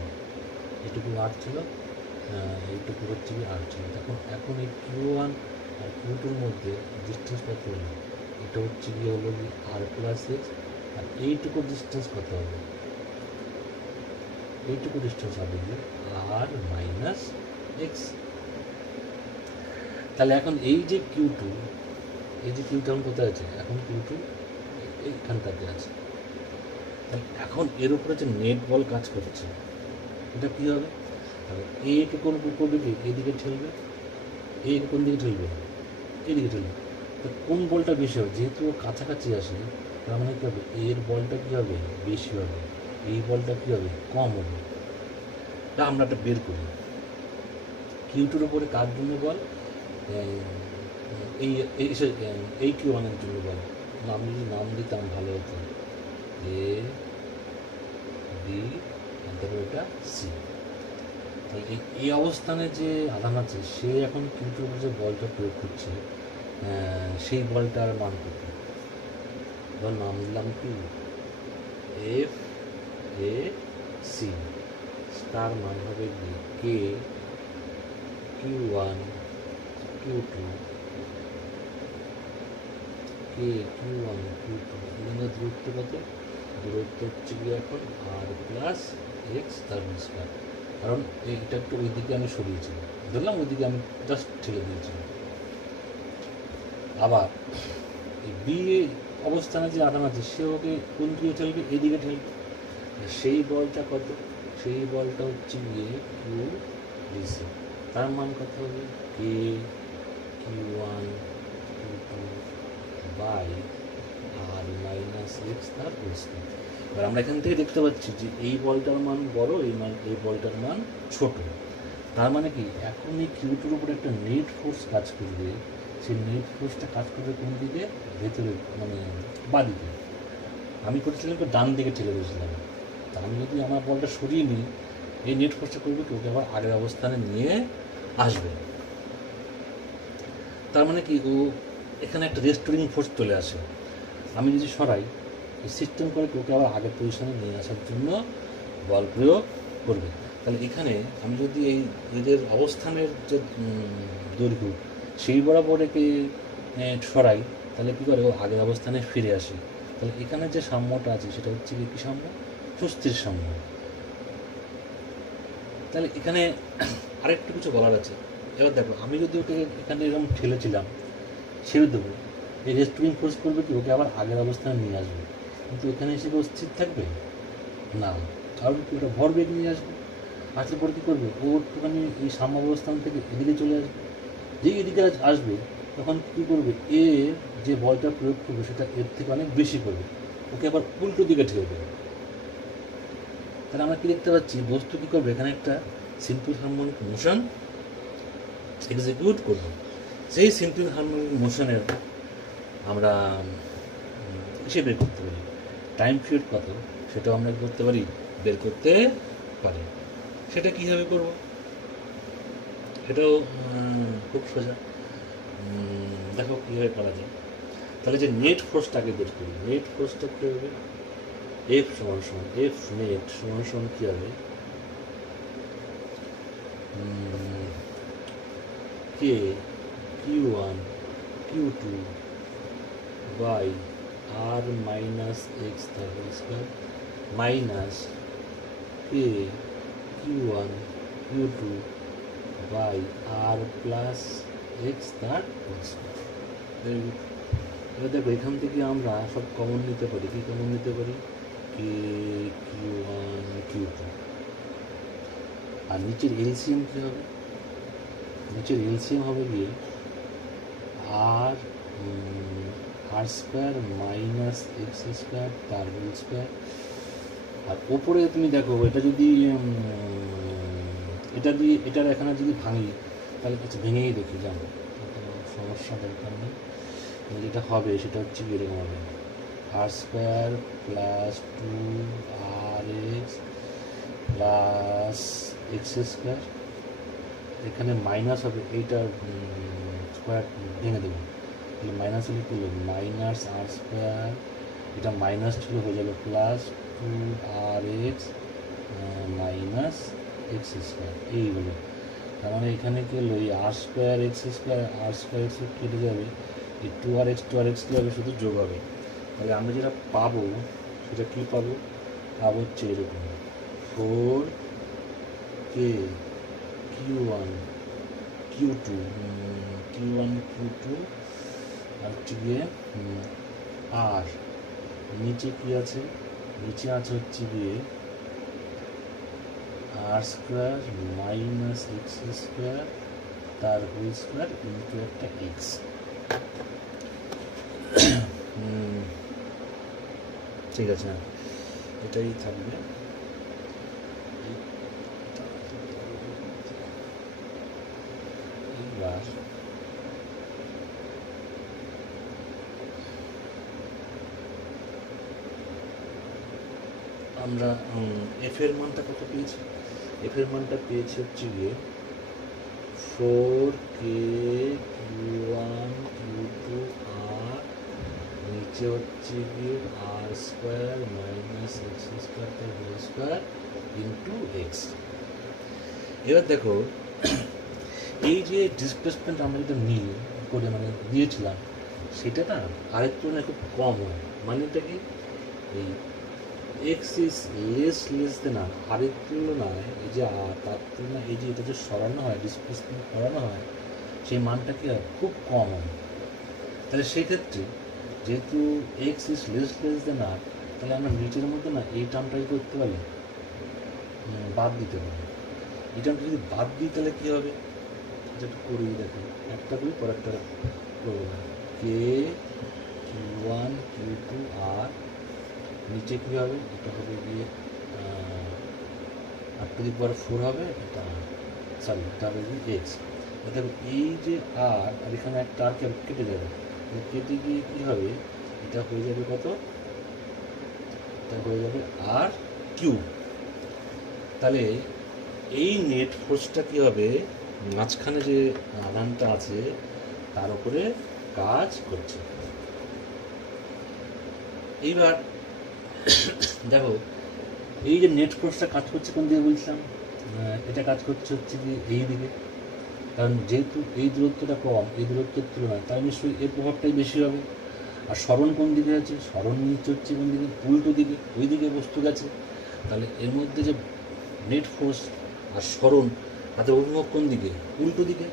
এটুকু আর ছিল, এইটুকু হচ্ছে কি আর ছিল, তখন এখন এই Q1 আর Q2-র মধ্যে ডিস্টেন্স কত হলো, এটা হচ্ছে গিয়ে হলো কি আর প্লাস এক্স, আর এইটুকু ডিস্টেন্স কত হবে, এইটুকু ডিস্টেন্স হবে কি আর মাইনাস এক্স। তাহলে এখন এই যে Q2, এই যে Q2 এখন কোথায় আছে, এখন Q2 এইখানটাতে আছে, এখন এর উপরে যে নেট বল কাজ করছে এটা কী হবে, একে কোন করবে কি এদিকে ঠেলবে, এ কোন দিকে ঠেলবে এদিকে ঠেলবে, তো কোন বলটা বেশি হবে, যেহেতু কাছাকাছি আসে তার মানে কী হবে, এর বলটা কী হবে বেশি হবে, এই বলটা কী হবে কম হবে। তা আমরা একটা বের করি, Q2-র উপরে কার জন্য বল, এই এই Q1-এর জন্য বল, নাম যদি নাম দিতাম ভালো হতো, এ বি তারপরে এটা সি। তাহলে এই অবস্থানে যে আধান আছে সে এখন কিন্তু যে বলটা প্রয়োগ করছে সেই বলটার মান কত, ধর নাম দিলাম কি এফ এ সি, তার মান হবে কি কে Q1 Q2 কে Q1 Q2, দূরত্ব কত, দূরত্ব হচ্ছে গিয়ে এখন আর প্লাস এক্স তার স্কোয়ার, কারণ এইটা একটু ওই দিকে আমি সরিয়েছি, ধরলাম ওই দিকে আমি জাস্ট ঠেলে দিয়েছি। আবার এই বি অবস্থানে যে আধান আছে সে ওকে কোন দিকে ঠেলবে, এদিকে ঠেলবে, সেই বলটা কত, সেই বলটা হচ্ছে গিয়ে কিউ ডিসি, তার মান কত হবে কে Q1 Q2 by R minus x তার স্কোয়ার। এবার আমরা এখান থেকে দেখতে পাচ্ছি যে এই বলটার মান বড়, এই বলটার মান ছোট, তার মানে কি এখন এই Q2-র উপরে একটা নেট ফোর্স কাজ করবে, সেই নেট ফোর্সটা কাজ করবে কোন দিকে, ভেতরে মানে বাঁ দিকে, আমি করেছিলাম তো ডান দিকে ঠেলে দিয়েছিলাম, তা আমি যদি আমার বলটা সরিয়ে নিই এই নেট ফোর্সটা করবে কি ওকে আবার আগের অবস্থানে নিয়ে আসবে, তার মানে কি ও এখানে একটা রেস্টোরিং ফোর্স চলে আসে, আমি যদি সরাই এই সিস্টেম করে ওকে আবার আগের পজিশনে নিয়ে আসার জন্য বল প্রয়োগ করবে। তাহলে এখানে আমি যদি এই এদের অবস্থানের যে দৈর্ঘ্য সেই বরাবর একে সরাই তাহলে কী করে ও আগের অবস্থানে ফিরে আসে, তাহলে এখানে যে সাম্যটা আছে সেটা হচ্ছে কি সাম্য, সুস্থির সাম্য। তাহলে এখানে আরেকটু কিছু বলার আছে, এবার দেখো আমি যদি ওকে এখানে এরকম ঠেলেছিলাম ছেড়ে দেবো, এই রেস্টোরিং ফোর্স করবে কি ওকে আবার আগের অবস্থানে নিয়ে আসবে, কিন্তু এখানে এসে ও স্থির থাকবে না, কারণ কি ওটা ভরবেগ নিয়ে আসবে, আসলে পরে কী করবে ও একটুখানি এই সাম্য অবস্থান থেকে এদিকে চলে আসবে, যেই এদিকে আসবে তখন কী করবে এ যে বলটা প্রয়োগ করবে সেটা এর থেকে অনেক বেশি করবে, ওকে আবার উল্টো দিকে ঠেলে দেবে। তাহলে আমরা কী দেখতে পাচ্ছি বস্তু কী করবে এখানে একটা সিম্পল হারমোনিক মোশন এক্সিকিউট করবে, সেই সিম্পল হারমোনিক মোশনের আমরা কিসে বের করতে পারি, টাইম পিরিয়ড কত সেটাও আমরা করতে পারি, বের করতে পারি। সেটা কীভাবে করব, সেটাও খুব সোজা, দেখো কীভাবে করা যায়। তাহলে যে নেট ফোর্সটাকে বের করি, নেট ফোর্সটা কী হবে, এফ সমান সমান এফ নেট সমান সমান কী হবে কে Q1 Q2 by R minus x তার square minus K Q1 Q2 by R plus X তার স্কোয়ার। Very good. এবার দেখো এখান থেকে আমরা সব কমন নিতে পারি, কী কমন নিতে পারি, কে Q1 Q2, আর নিচের এলসিএম কী হবে, নিচের এলসিএম হবে গিয়ে আর আর স্কোয়ার মাইনাস এক্স স্কোয়ার তার হোল স্কোয়ার আর ওপরে তুমি দেখো এটা যদি এটা দিয়ে এটার এখানে যদি ভাঙি তাহলে কিছু ভেঙেই দেখি জানো, সমস্যা দরকার নেই। যেটা হবে সেটা হচ্ছে এরকম হবে R square plus 2rx plus x square, এখানে মাইনাস হবে, এইটার স্কোয়ার ভেঙে দেবো, তাহলে মাইনাস হলে কী হলো মাইনাস আর স্কোয়ার, এটা মাইনাস ছিল হয়ে যাবে plus 2rx minus x square এইগুলো। তার মানে এখানে কি হলো এই আর স্কোয়ার এক্স স্কোয়ার কেটে যাবে, এই 2rx কী হবে শুধু যোগ হবে। তাহলে আমরা যেটা পাবো সেটা কী পাবো হচ্ছে এরকম 4k q1 q2 আর হচ্ছে গিয়ে আর নিচে কি আছে, নিচে আছে হচ্ছে গিয়ে আর স্কোয়ার মাইনাস এক্স স্কোয়ার তার হোল স্কোয়ার ইন্টু একটা এক্স। ঠিক আছে, হ্যাঁ এটাই থাকবে। এইবার আমরা এফ এর মানটা কত পেয়েছি, এফ এর মানটা পেয়েছি হচ্ছে গিয়ে 4k q1 q2 আর নিচে হচ্ছে গিয়ে আর স্কোয়ার মাইনাস এক্স স্কোয়ার তার হোল স্কোয়ার ইন্টু এক্স। এবার দেখো এই যে ডিসপ্লেসমেন্ট আমরা যেটা করে মানে দিয়েছিলাম সেটা না আরেক তুলনায় খুব কম হয়। মানে এটা কি এই এক্স ইজ লেস দেন আর, আরেক তুলনায় এই যে তার তুলনায় এই যে এটা যে সরানো হয় ডিসপ্লেসমেন্ট করানো হয় সেই মানটা কি হয় খুব কম হয়। তাহলে সেক্ষেত্রে যেহেতু এক্স ইজ লেস দেন আর, তাহলে আমরা নিচের মধ্যে না এই টার্মটাই করতে পারি বাদ দিতে পারি। এই টার্মটা যদি বাদ দিই তাহলে কী হবে যেটা করি দেখো, একটা করি পর একটা করবো না, কে q1 q2 আর নিচে কী হবে এটা হবে গিয়ে r⁴ হবে, এটা সরি এটা হবে গিয়ে এক্স। দেখো এই যে আর এখানে একটা আর কেটে যাবে, কেটে গিয়ে কী হবে এটা হয়ে যাবে কত, এটা হয়ে যাবে আর কিউব। তাহলে এই নেট ফোর্সটা কী হবে মাঝখানে যে আধানটা আছে তার উপরে কাজ করছে। এইবার দেখো এই যে নেট ফোর্সটা কাজ করছে কোন দিকে বলছিলাম, এটা কাজ করছে হচ্ছে কি এই দিকে, কারণ যেহেতু এই দূরত্বটা কম এই দূরত্বের তুলনায় তাই নিশ্চয়ই এর প্রভাবটাই বেশি হবে। আর সরণ কোন দিকে আছে, সরণ নিচে হচ্ছে কোন দিকে উল্টো দিকে, ওই দিকে বস্তু গেছে। তাহলে এর মধ্যে যে নেট ফোর্স আর সরণ তাদের অভিমুখ কোন দিকে উল্টো দিকে।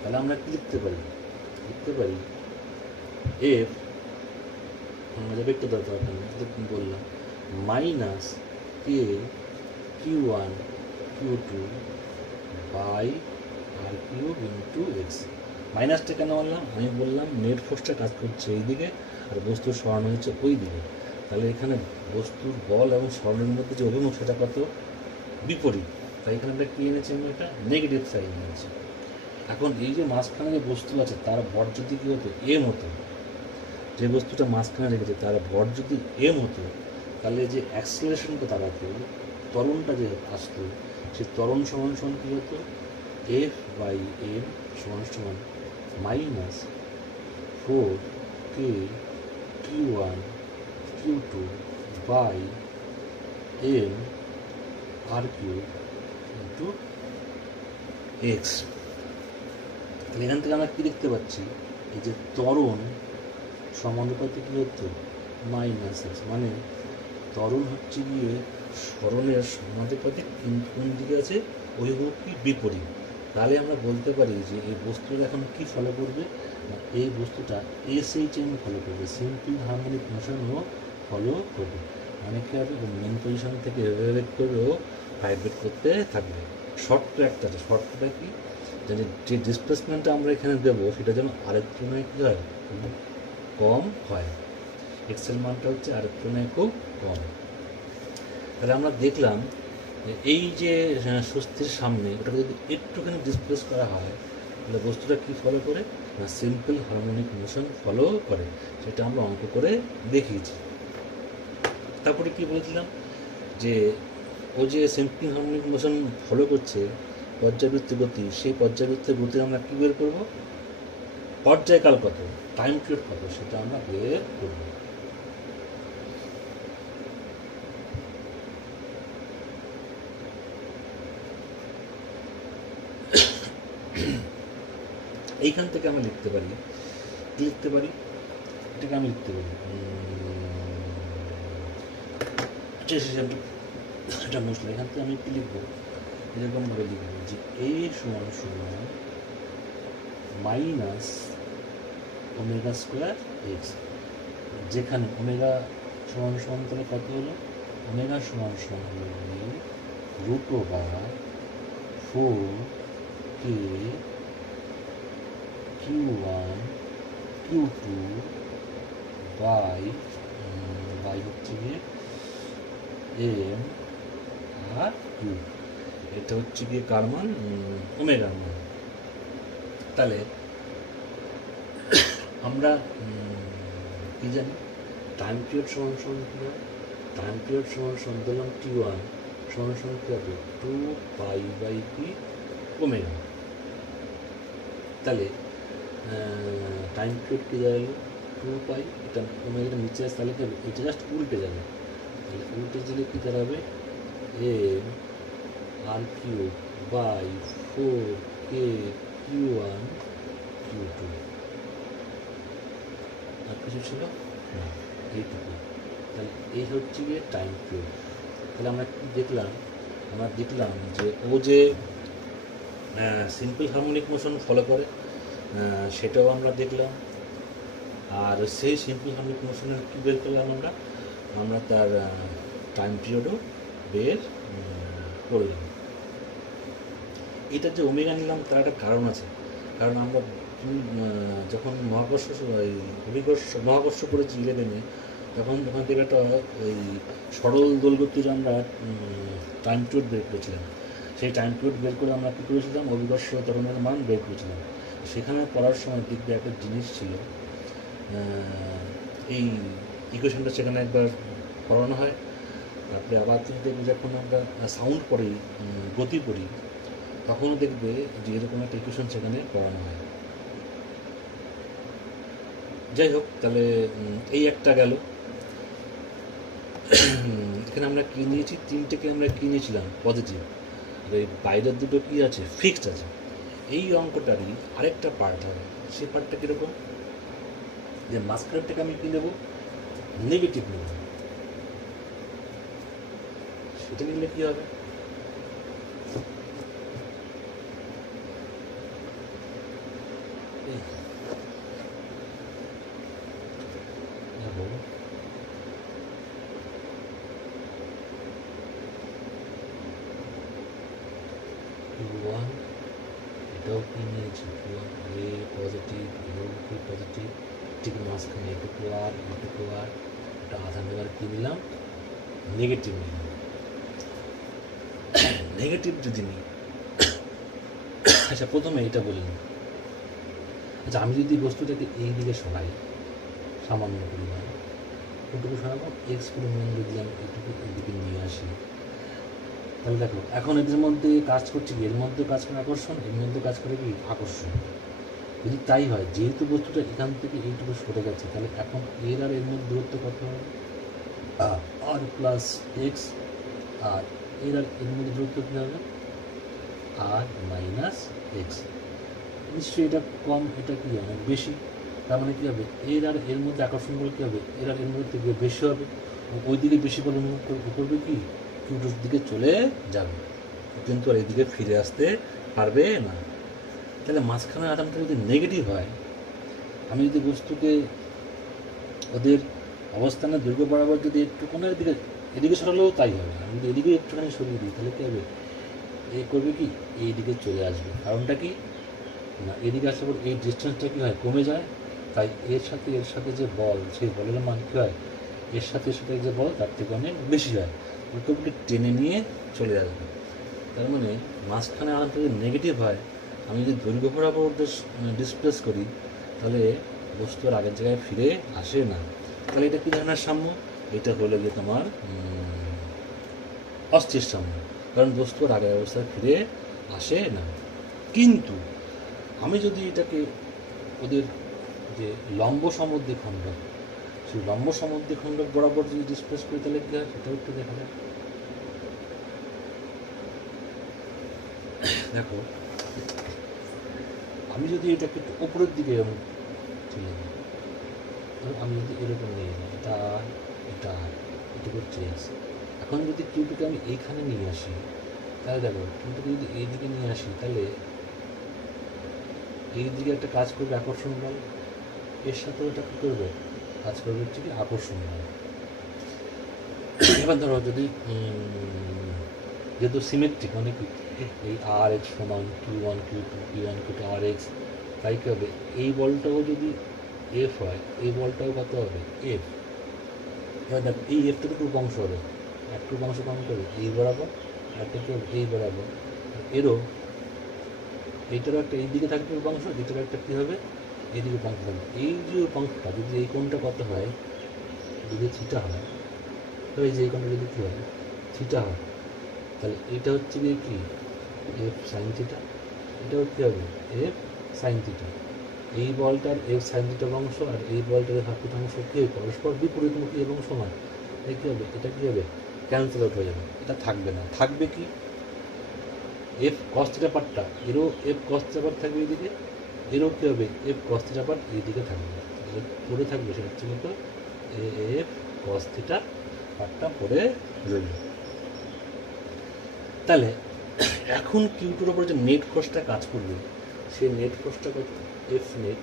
তাহলে আমরা কি লিখতে পারি এফ আমাদের ভেক্টর দরকার বললাম minus K q1 q2 by r cube into x. মাইনাসটা কেন বললাম, আমি বললাম নেট ফোর্সটা কাজ করছে এই দিকে আর বস্তুর সরানো হচ্ছে ওই দিকে। তাহলে এখানে বস্তুর বল এবং সরণের মধ্যে যে অভিমুখ সেটা কত বিপরীত, তাই এখানে আমরা কী এনেছি, আমরা একটা নেগেটিভ সাইন এনেছি। এখন এই যে মাঝখানে যে বস্তু আছে তার ভর যদি কী হতো এম হতো, যে বস্তুটা মাঝখানে রেখেছে তার ভর যদি এম হতো, তাহলে যে অ্যাক্সেলারেশনটা দাঁড়াতো ত্বরণটা যে আসতো সেই ত্বরণ সমান কী হতো এফ বাই এম সমান minus 4k q1 q2 by M r cube into x. এখান থেকে আমরা কী দেখতে পাচ্ছি এই যে ত্বরণ সমানুপাতে কী হতো মাইনাস এক্স, মানে ত্বরণ হচ্ছে গিয়ে সরণের সমানুপাতিক কোন দিকে আছে অভিমুখ কি বিপরীত। তাহলে আমরা বলতে পারি যে এই বস্তুটা এখন কি ফলো করবে না, এই বস্তুটা SHM ফলো করবে, সিম্পল হারমোনিক মোশনও ফলো করবে। মানে কি হবে মেন পজিশন থেকে এভাবেট করেও ভাইব্রেট করতে থাকবে। শর্টটা কি যে ডিসপ্লেসমেন্টটা আমরা এখানে দেবো সেটা যেন আরেক তুলনায় কী হয় কম হয়, এক্সেল মানটা হচ্ছে আরেক তুলনায় খুব কম। তাহলে আমরা দেখলাম যে এই যে স্বস্তির সামনে ওটাকে যদি একটুখানি ডিসপ্লেস করা হয় তাহলে বস্তুটা কী ফলো করে না সিম্পল হারমোনিক মোশন ফলো করে, সেটা আমরা অঙ্ক করে দেখিয়েছি। তারপরে কি বলেছিলাম যে ও যে সিম্পল হারমোনিক মোশন ফলো করছে পর্যায়বৃত্ত গতি, সেই পর্যায়বৃত্তের গতি আমরা কী বের করব, পর্যায়কাল কত, টাইম পিরিয়ড কত, সেটা আমরা বের করব। এইখান থেকে আমরা লিখতে পারি এটাকে আমি লিখতে পারি এটা মুসলে এখান থেকে আমি কি লিখবো, এরকমভাবে লিখবো যে এ সমান সমান মাইনাস ওমেগা স্কোয়ার এক্স, যেখানে ওমেগা সমান সমান তাহলে কত হলো, ওমেগা সমান সমান হলো root over 4k Q1 Q2 by হচ্ছে গিয়ে এম আর কিউ, এটা হচ্ছে গিয়ে কার মান, ওমেগার মান। তাহলে আমরা কি জানি টাইম পিরিয়ড সমান সমান কী হয়, টাইম পিরিয়ড সমান সমান দিলাম T1 সমান সমান কী হবে 2π/p ওমেগা। তাহলে টাইম পিরিয়ড কী দাঁড়ালো 2π, এটা ওমেগাটা নিচে আসে তাহলে কি এটা জাস্ট উল্টে যাবে, তাহলে উল্টে দিলে কী দাঁড়াবে M r cube by 4k Q1 Q2। আর কিছু ছিল না, এইটুকু। তাহলে এই হচ্ছে গিয়ে টাইম পিরিয়ড। তাহলে আমরা কি দেখলাম, যে ও যে সিম্পল হারমোনিক মোশন ফলো করে সেটাও আমরা দেখলাম, আর সেই সিম্পল হারমোনিক মোশনের কী বের করলাম আমরা তার টাইম পিরিয়ডও বের করলাম। এটা যে ওমেগা নিলাম তার একটা কারণ আছে, কারণ আমরা যখন মহাকর্ষ করেছি 11-এ, তখন ওখান থেকে একটা ওই সরল দোলগতির আমরা টাইম পিরিয়ড বের করেছিলাম। সেই টাইম পিরিয়ড বের করে আমরা কী করেছিলাম, অভিকর্ষ ত্বরণের মান বের করেছিলাম। সেখানে পড়ার সময় দেখবে একটা জিনিস ছিল, এই ইকুয়েশনটা সেখানে একবার পড়ানো হয়, তারপরে আবার দেখবে যখন আমরা সাউন্ড পড়ি, গতি পড়ি, তখনও দেখবে যে এরকম একটা ইকুয়েশন সেখানে পড়ানো হয়। যাই হোক, তাহলে এই একটা গেল। এখানে আমরা কী নিয়েছি, তিনটেকে আমরা কী নিয়েছিলাম পজিটিভ, আর এই বাইরের দুটো কী আছে ফিক্সড আছে। এই অঙ্কটারই আরেকটা পার্ট হবে, সেই পার্টটা কীরকম, যে মাঝখানেরটাকে আমি কী নেব, নেগেটিভ নেব। সেটা নিলে কী হবে, Q1 এটাও কি নিয়েছি, Q1 এ পজিটিভ, এও কি পজিটিভ, ঠিক মাঝখানে এটুকু আর এটা আধা নেবার কী নিলাম, নেগেটিভ নিলাম। নেগেটিভ যদি নিই, আচ্ছা প্রথমে এটা বলি, আচ্ছা আমি যদি বস্তুটাকে এই দিকে সরাই সামান্য পরিমাণ, ওটুকু সরাবো, এক্স পরিমাণ যদি আমি এটুকু এইদিকে নিয়ে আসি, তাহলে দেখো এখন এদের মধ্যে কাজ করছে কি, এর মধ্যে কাজ করে আকর্ষণ, এর মধ্যে কাজ করে কি আকর্ষণ। যদি তাই হয়, যেহেতু বস্তুটা এখান থেকে এইটুকু সরে গেছে, তাহলে এখন এর আর এর মধ্যে দূরত্ব কত হবে, আর প্লাস এক্স, আর এর আর এর মধ্যে দূরত্ব কী হবে, আর মাইনাস এক্স। নিশ্চয়ই এটা কম, এটা কি অনেক বেশি, তার মানে কী হবে, এর আর এর মধ্যে আকর্ষণ বলে কী হবে, এর আর এর মধ্যে বেশি হবে, ওই দিকে বেশি বলে করবে কি কিউটোর দিকে চলে যাবে, কিন্তু আর এদিকে ফিরে আসতে পারবে না। তাহলে মাঝখানে আটামটা যদি নেগেটিভ হয়, আমি যদি বস্তুকে ওদের অবস্থানের দৈর্ঘ্য বরাবর যদি একটুখানের দিকে এদিকে সরালেও তাই হবে, আমি যদি এদিকে একটুখানি সরিয়ে দিই তাহলে কী হবে, এ করবে কি এই দিকে চলে আসবে। কারণটা কি না, এদিকে আসার পর এই ডিস্টেন্সটা কী হয়, কমে যায়, তাই এর সাথে যে বল, সেই বলের মান কী হয়, এর সাথে যে বল তার থেকে অনেক বেশি হয়। উল্টোপিঠে টেনে নিয়ে চলে আসবে। তার মানে মাঝখানে আলাদা যদি নেগেটিভ হয়, আমি যদি দৈর্ঘ্য বরাবর ডিসপ্লেস করি, তাহলে বস্তু আর আগের জায়গায় ফিরে আসে না। তাহলে এটা কী ধরনের সাম্য? এটা হলো গিয়ে তোমার অস্থির সাম্য, কারণ বস্তু আর আগের অবস্থায় ফিরে আসে না। কিন্তু আমি যদি এটাকে ওদের যে লম্ব সমদ্বিখণ্ডক, সেই লম্ব সমদ্বিখণ্ডক বরাবর যদি ডিসপ্লেস করি, তাহলে কী হয় সেটাও একটু দেখা যায়। দেখো, আমি যদি এটাকে একটু উপরের দিকে এরকম ঠেলে দিই, আমি যদি এরকম নিয়ে যাই, এটা এটা এটুকু ট্রেস, এখন যদি কিউটাকে আমি এইখানে নিয়ে আসি, তাহলে দেখো কিউটাকে যদি এই দিকে নিয়ে আসি, তাহলে এই দিকে একটা কাজ করবে আকর্ষণ বল, এর সাথেও এটা কী করবে, কাজ করবে হচ্ছে কি আকর্ষণ বল। এবার ধরো যদি যেহেতু সিমেট্রিক, মানে কি এই আর এক্স সমান Q1 Q2 Q1 Q2 আর এক্স, তাই কী হবে, এই বলটাও যদি এফ হয়, এই বলটাও কত হবে এফ। এবার দেখো এই এফটুকু অংশ হবে, একটুকু অংশ কম করবে এই বরাবর, একটা কি হবে এই বরাবর, এরও এইটারও একটা এই দিকে থাকবে উপাংশ, এটারও একটা কী হবে এইদিকে উপাংশ থাকবে। এই যে উপাংশটা যদি এই কোণটা কত হয়, যদি থিটা হয়, তো এই যে এই কোণটা যদি কী হয় থিটা হয়, তাহলে এটা হচ্ছে গিয়ে কি এফ সাইন থিটা, এটাও কী হবে এফ সাইন থিটা। এই বলটার এফ সাইন থিটা অংশ আর এই বলটার এফ থিটা অংশ কী হবে, পরস্পর বিপরীতমুখী এবং সমান। এই কী হবে, এটা কী হবে ক্যান্সেল আউট হয়ে যাবে, এটা থাকবে না। থাকবে কি এফ কস থিটা পার্টটা, এরও এফ কস থিটা পার্ট থাকবে এইদিকে, এরও কী হবে এফ কস থিটা পার্ট এইদিকে থাকবে, পড়ে থাকবে সেটা হচ্ছে কত এফ কস থিটা পার্টটা পড়ে রইল। তাহলে এখন কিউটোর ওপরে যে নেট ফোর্সটা কাজ করবে, সেই নেট ফোর্সটা কত এফ নেট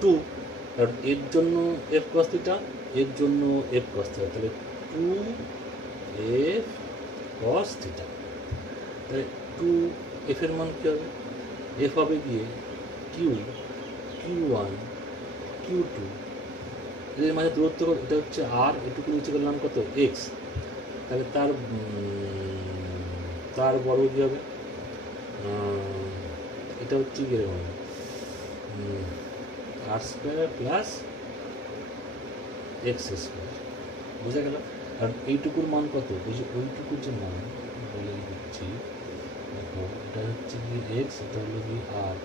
2, কারণ এর জন্য এফ কস থিটা, এর জন্য এফ কস থিটা, তাহলে 2 এফ কস থিটা। তাহলে 2 এফের মান কী হবে, এফ হবে গিয়ে Q1 Q2, এদের মাঝে দূরত্ব এটা হচ্ছে আর, এটুকু নিচে করলাম কত এক্স, তাহলে তার বড় কী হবে, এটা হচ্ছে কী রকম আর স্কোয়ার প্লাস এক্স স্কোয়ার, বোঝা গেল। আর এইটুকুর মান কত, ওই যে ওইটুকুর যে মান বলে দিচ্ছি, দেখো এটা হচ্ছে কি এক্স, এটা হলো কি আর,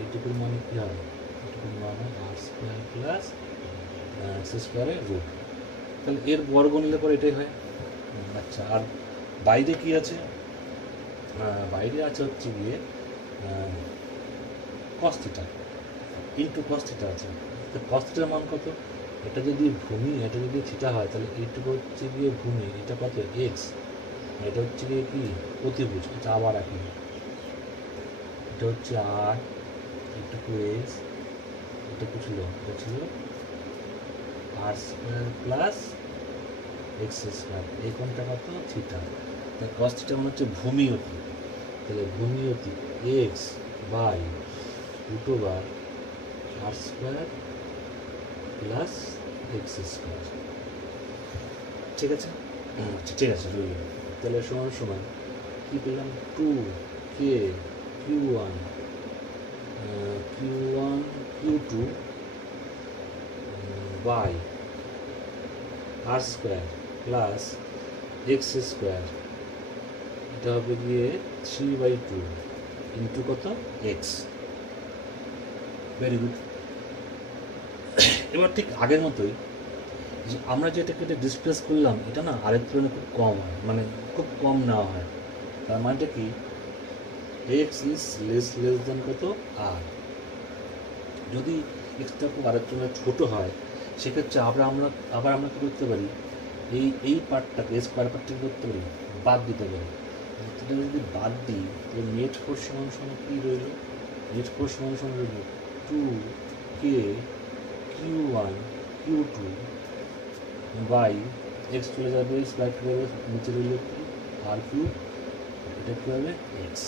এইটুকুর মান কী হবে, এইটুকুর মান হয় আর স্কোয়ার প্লাস এক্স স্কোয়ারের রুট, তাহলে এর বর্গ নিলে পরে এটাই হয়। আচ্ছা, আর বাইরে কি আছে, বাইরে আছে হচ্ছে গিয়ে cos theta into cos theta আছে, তো কস থিটার মান কত, এটা যদি ভূমি, এটা যদি থিটা হয়, তাহলে এইটুকু হচ্ছে গিয়ে ভূমি, এটা কত এক্স, এটা হচ্ছে গিয়ে কি প্রতিভুজ, এটা আবার একই, এটা হচ্ছে আর, এইটুকু এক্স, এটুকু ছিল, এটা ছিল আর স্কোয়ার প্লাস এক্স স্কোয়ার, এই কোণটা কত থিটা, তাই কস থিটা মানে হচ্ছে ভূমি অতি, তাহলে ভূমি অতি x by root over r square plus x square. ঠিক আছে, ঠিক আছে রইল। তাহলে সমান সমান কী পেলাম, 2 k Q1 Q2 by r square plus x square, এটা হবে গিয়ে 3/2 ইন্টু কত এক্স। Very good. এবার ঠিক আগের মতোই যে আমরা যেটাকে ডিসপ্লেস করলাম, এটা না আরেক তুলনায় খুব কম হয়, মানে খুব কম নেওয়া হয়, তার মানেটা কি এক্স ইজ লেস দেন কত আর। যদি এক্সটা খুব আরেক তুলনায় ছোটো হয়, সেক্ষেত্রে আবার আমরা কী করতে পারি, এই পার্টটাকে স্কোয়ার পার্টটাকে করতে পারি বাদ দিতে পারি। এটা যদি বাদ দিই, তো নেট ফোর্স সমান সমান কী রইল, নেট ফোর্স সমান সমান রইল 2 k Q1 Q2 by x চলে যাবে, স্কোয়ার চলে যাবে, নিচে রইল কি আর কিউ, এটা কী হবে এক্স।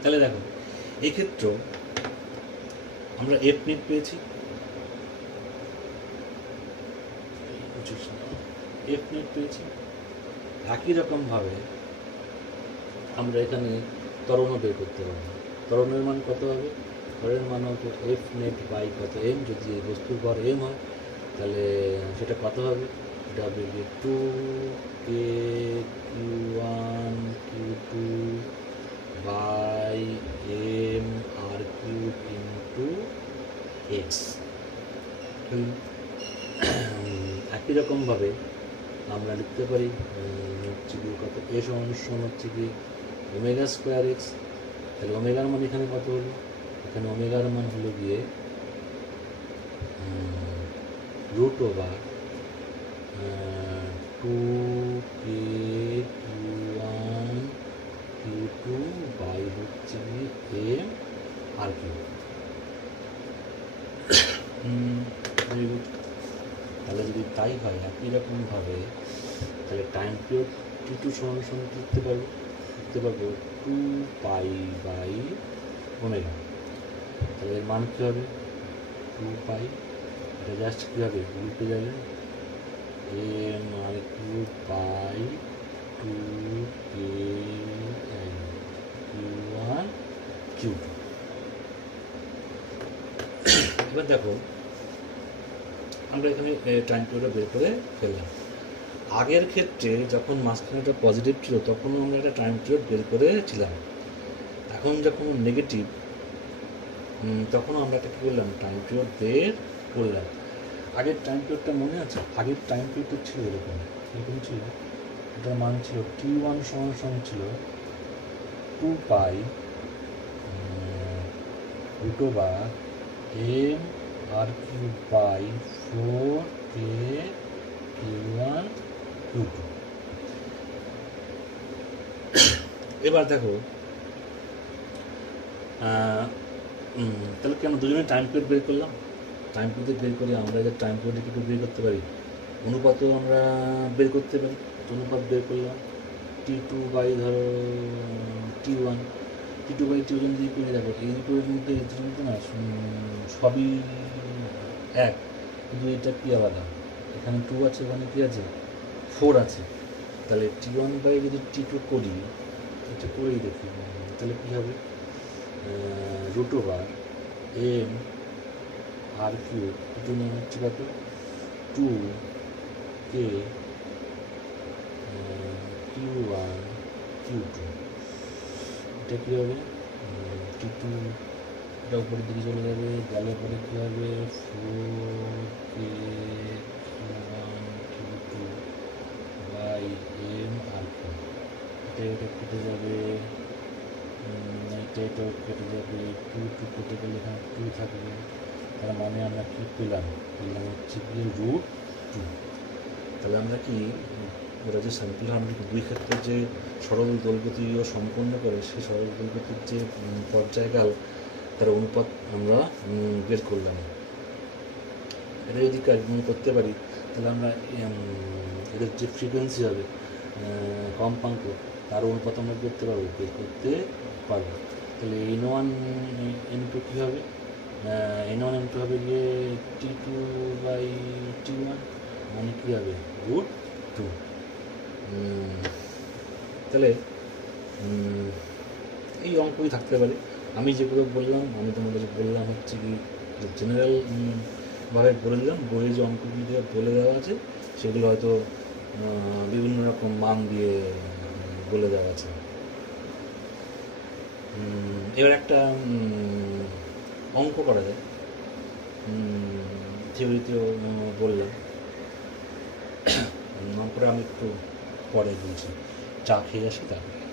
তাহলে দেখো এক্ষেত্রেও আমরা এফ নেট পেয়েছি, এফ নেট পেয়েছি। একই রকমভাবে আমরা এখানে ত্বরণও বের করতে পারবো। ত্বরণের মান কত হবে? ত্বরণের মান হবে এফ নেট বাই কত এম। যদি এই বস্তুর ভর এম হয় তাহলে সেটা কত হবে? এটা হবে যে 2k q1 q2 by M r cube into x. একই রকমভাবে আমরা লিখতে পারি হচ্ছে কি কত এ সমান হচ্ছে কি ওমেগা স্কোয়ার এক্স। তাহলে ওমেগার মান এখানে কত হলো? এখানে ওমেগার মান হলো গিয়ে root over 2k q1 q2 by হচ্ছে কি এম আর কিউ। তাহলে যদি তাই হয় একই রকমভাবে তাহলে টাইম পিরিয়ড T2 সমান লিখতে পারবো 2 বাই ওমেগা। তাহলে এর মান কী হবে? 2 এটা জাস্ট কী হবে? উল্টে যাবে M r cube by 2k q1 q2। এবার দেখো আমরা এখানে টাইম পিরিয়ডটা বের করে ফেললাম। আগের ক্ষেত্রে যখন মাঝখানে একটা পজিটিভ ছিল তখনও আমরা একটা টাইম পিরিয়ড বের করেছিলাম। এখন যখন নেগেটিভ তখনও আমরা একটা কী করলাম? টাইম পিরিয়ড বের করলাম। আগের টাইম পিরিয়ডটা মনে আছে? আগের টাইম পিরিয়ডটা ছিল এরকম ছিল। এটার মান ছিল t1 সমান ছিল 2 root over m r cube by 4k q1 q2। এবার দেখো তাহলে কেন দুজনে টাইম পিরিয়ড বের করলাম? টাইম পিরিয়ড বের করে আমরা যে টাইম পিরিয়ডে কিন্তু বের করতে পারি, অনুপাতও আমরা বের করতে পারি। অনুপাত বের করলাম t2 বাই ধরো t1 বাই t1 দিয়ে করে দেখো এই দুটোর মধ্যে না সবই এক, কিন্তু এটা কি আলাদা? এখানে 2 আছে, এখানে কি আছে? 4 আছে। তাহলে t1 বাই যদি t2 করি, এটা করেই দেখি, তাহলে কী হবে? Root over m r cube দুটো নিয়ে হচ্ছে কত? 2k q1 q2। এটা কী হবে? t2 এটা উপরের দিকে চলে যাবে, গেলে পরে কী হবে? 4k q1 q2 by M r cube. এটা কেটে যাবে, এটাও কেটে যাবে, 2 কেটে গেলে এখানে 2 থাকবে। তার মানে আমরা কী পেলাম হচ্ছে কি √2। তাহলে আমরা কি ওরা যে স্যাম্পল হারমোনিক দুই ক্ষেত্রে যে সরল দোলগতিও সম্পন্ন করে সেই সরল দোলগতির যে পর্যায়কাল তার অনুপাত আমরা বের করলাম। এটা যদি করতে পারি তাহলে আমরা এদের যে ফ্রিকোয়েন্সি হবে কম্পাঙ্ক তার অনুপাত আমরা বের করতে পারবো। তাহলে n1 n2 কী হবে? n1 n2 হবে গিয়ে t2 বাই t1, মানে কী হবে? √2। তাহলে এই অঙ্কই থাকতে পারে। আমি যেগুলো বললাম, আমি তোমাদের বললাম হচ্ছে কি জেনারেল ভাবে বলে দিলাম। বইয়ে যে অঙ্কগুলি বলে দেওয়া আছে সেগুলো হয়তো বিভিন্ন রকম মান দিয়ে বলে দেওয়া আছে। এবার একটা অঙ্ক করা যায়, থিওরিতেও বললাম। অঙ্কটা আমি একটু পরে বলছি, চা খেয়ে আসি তারপরে।